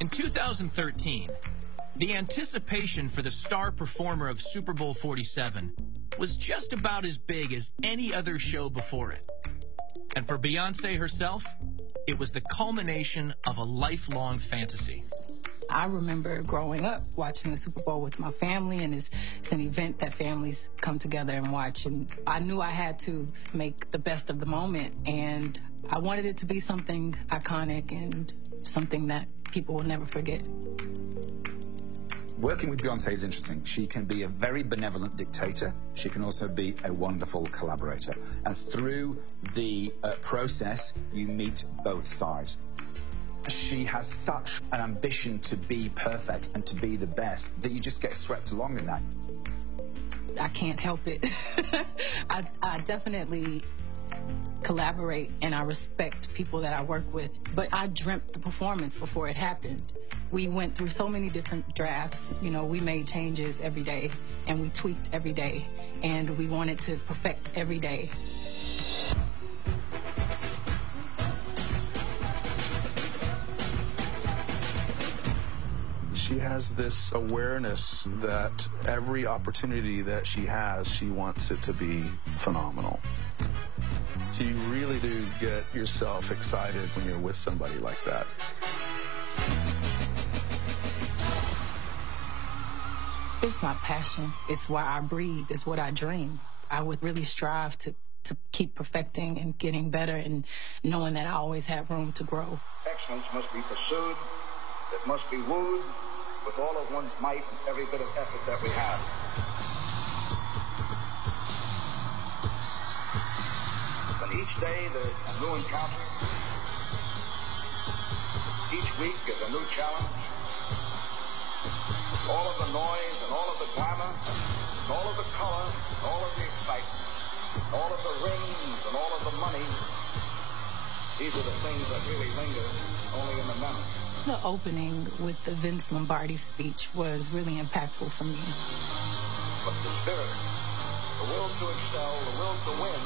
In 2013, the anticipation for the star performer of Super Bowl 47 was just about as big as any other show before it. And for Beyoncé herself, it was the culmination of a lifelong fantasy. I remember growing up watching the Super Bowl with my family, and it's an event that families come together and watch. And I knew I had to make the best of the moment, and I wanted it to be something iconic and something that people will never forget. Working with Beyoncé is interesting. She can be a very benevolent dictator. She can also be a wonderful collaborator. And through the process, you meet both sides. She has such an ambition to be perfect and to be the best that you just get swept along in that. I can't help it. I definitely collaborate and I respect people that I work with, but I dreamt the performance before it happened. We went through so many different drafts. You know, we made changes every day and we tweaked every day, and we wanted to perfect every day. She has this awareness that every opportunity that she has, she wants it to be phenomenal. So you really do get yourself excited when you're with somebody like that. It's my passion. It's why I breathe. It's what I dream. I would really strive to keep perfecting and getting better, and knowing that I always have room to grow. Excellence must be pursued. It must be wooed with all of one's might and every bit of effort that we have. But each day there's a new encounter. Each week is a new challenge. All of the noise and all of the glamour, and all of the color, and all of the excitement, and all of the rings and all of the money, these are the things that really linger only in the memory. The opening with the Vince Lombardi speech was really impactful for me. But the spirit, the will to excel, the will to win,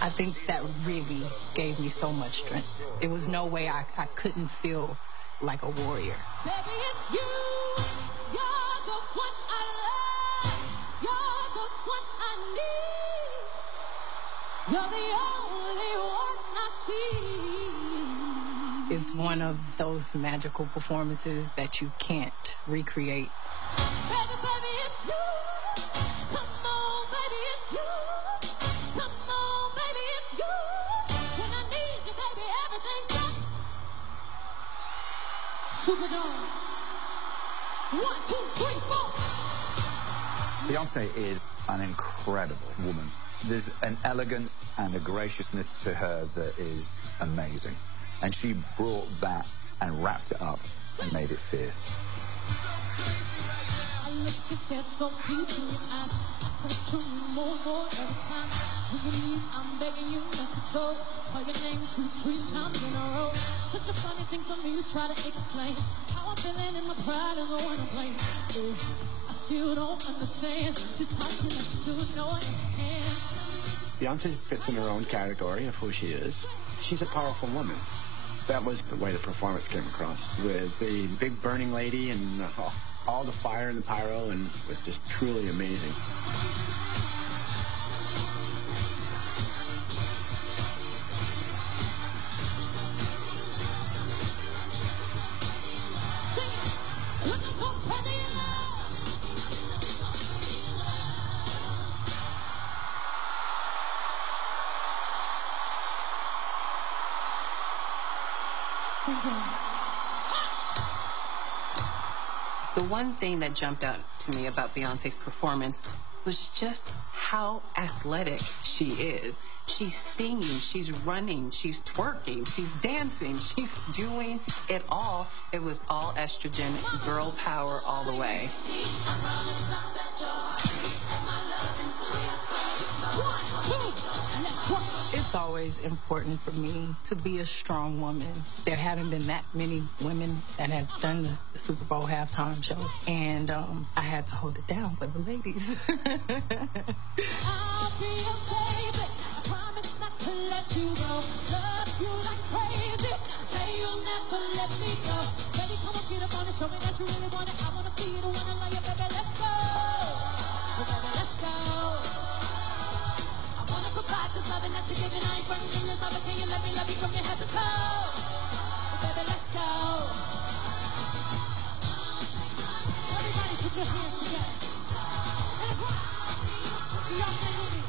I think that really gave me so much strength. There was no way I couldn't feel like a warrior. Baby, it's you. You're the one I love. You're the one I need. You're the only one I see. It's one of those magical performances that you can't recreate. Baby, baby, it's you. Come on, baby, it's you. Come on, baby, it's you. When I need you, baby, everything stops. Superdome. 1, 2, 3, 4. Beyoncé is an incredible woman. There's an elegance and a graciousness to her that is amazing. And she brought that and wrapped it up and made it fierce. I look at that so deep in your eyes. I touch you more every time. When you leave, I'm begging you not to go. Call your name 2, 3 times in a row. Such a funny thing for me to try to explain. How I'm feeling in my pride and the one I'm playing. I still don't understand just how she lets you know I can. Beyoncé fits in her own category of who she is. She's a powerful woman. That was the way the performance came across, with the big burning lady and all the fire and the pyro, and it was just truly amazing. The one thing that jumped out to me about Beyoncé's performance was just how athletic she is. She's singing, she's running, she's twerking, she's dancing, she's doing it all. It was all estrogen, girl power all the way. It's always important for me to be a strong woman. There haven't been that many women that have done the Super Bowl halftime show, and I had to hold it down for the ladies. I'll be your baby. I promise not to let you go. Love you like crazy. Say you'll never let me go. Baby, come on, get Show me that you really want it. I wanna be the one to love you, baby. Let's go. Oh, baby, let's go. I wanna provide this loving that you're giving. I ain't running in this love. Can you let me love you from your head to toe? Oh, baby, let's go. Everybody put your hands together. Let's rock. Y'all sing with me.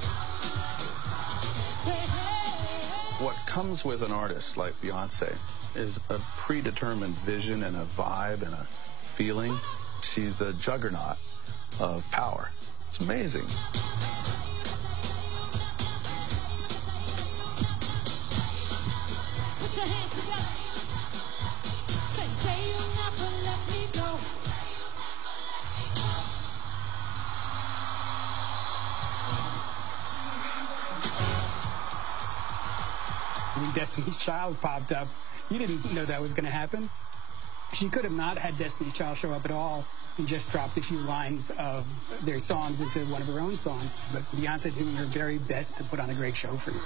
Say, hey. What comes with an artist like Beyoncé is a predetermined vision and a vibe and a feeling. She's a juggernaut of power. It's amazing. Put your hands together. Say you never let me go. When Destiny's Child popped up, you didn't know that was going to happen. She could have not had Destiny's Child show up at all and just dropped a few lines of their songs into one of her own songs. But Beyonce's doing her very best to put on a great show for you.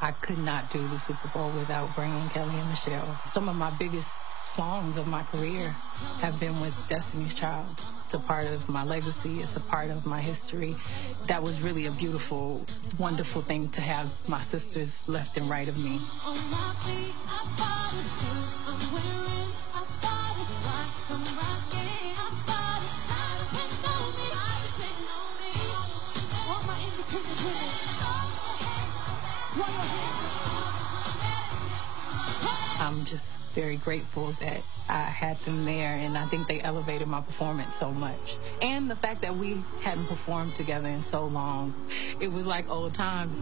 I could not do the Super Bowl without bringing Kelly and Michelle. Some of my biggest songs of my career have been with Destiny's Child. It's a part of my legacy. It's a part of my history. That was really a beautiful, wonderful thing to have my sisters left and right of me. On my feet, I bought it. Shoes I'm wearing, I bought it. Rock, I'm rocking, I bought it. Depend on me, I depend on me. All my independent women. Throw your hands up. I'm just very grateful that I had them there, and I think they elevated my performance so much. And the fact that we hadn't performed together in so long, it was like old times.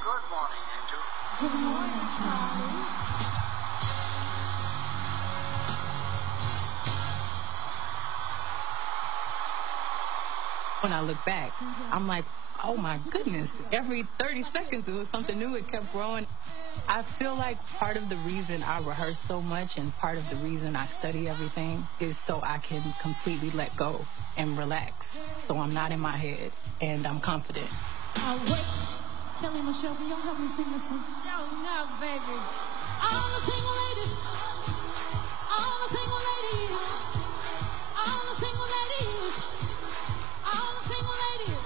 Good morning, Angel. Good morning, Charlie. When I look back, I'm like, oh my goodness, every 30 seconds it was something new. It kept growing. I feel like part of the reason I rehearse so much and part of the reason I study everything is so I can completely let go and relax. So I'm not in my head and I'm confident. Wait. Kelly and Michelle, can y'all help me sing this one? Show up, baby. All the single ladies. All the single ladies. All the single ladies. All the single ladies.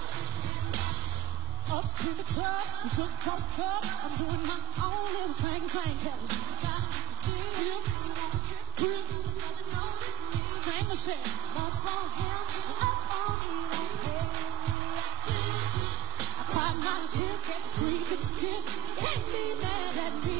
Up to the club, we just woke up. I'm doing my own little thing, Kelly. Sing Michelle. Up on him, up on me, don't care. I cried my tears, get free to kiss. Can't be mad at me.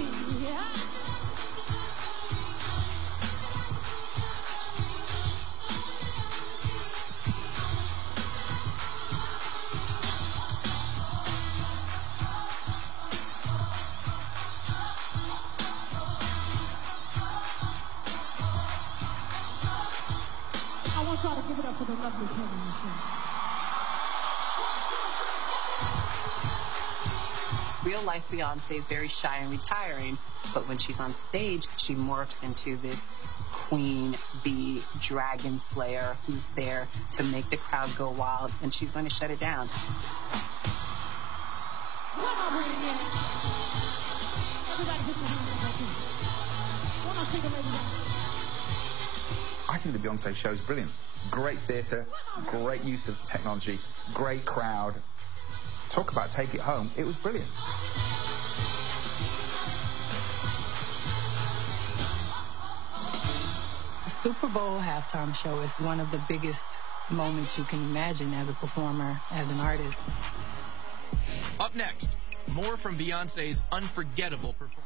I want y'all to give it up for the lovely Kelly and Michelle. Real life Beyoncé is very shy and retiring, but when she's on stage, she morphs into this queen bee dragon slayer who's there to make the crowd go wild, and she's going to shut it down. Come on, bring it in. Everybody put your hands up. One more single lady. I think the Beyoncé show is brilliant. Great theatre, great use of technology, great crowd. Talk about take it home. It was brilliant. The Super Bowl halftime show is one of the biggest moments you can imagine as a performer, as an artist. Up next, more from Beyoncé's unforgettable performance.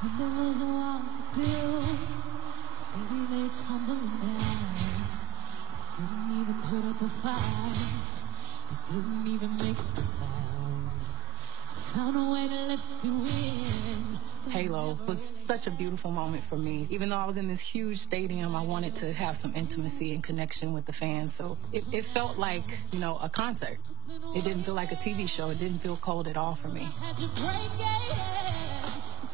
When there was a wall to build, maybe they tumbling down. They didn't even put up a fight. They didn't even make a sound. I found a way to let you in. Halo was such a beautiful moment for me. Even though I was in this huge stadium, I wanted to have some intimacy and connection with the fans. So it felt like, you know, a concert. It didn't feel like a TV show. It didn't feel cold at all for me. Had to break it.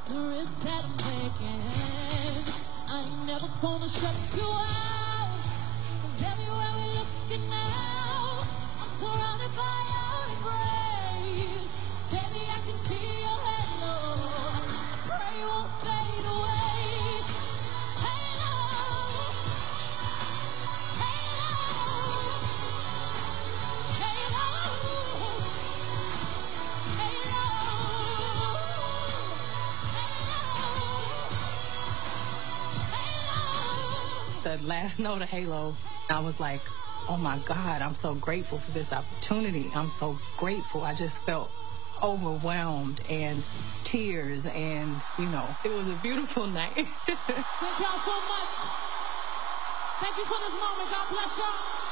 the risk that I'm taking. I'm never gonna shut you out. 'Cause everywhere we're looking now, I'm surrounded by your embrace. Baby, I can see your halo. I pray you won't fade away. Halo, halo, The last note of Halo, I was like, oh my God, I'm so grateful for this opportunity. I'm so grateful. I just felt overwhelmed and tears, and you know, it was a beautiful night. Thank y'all so much. Thank you for this moment. God bless y'all.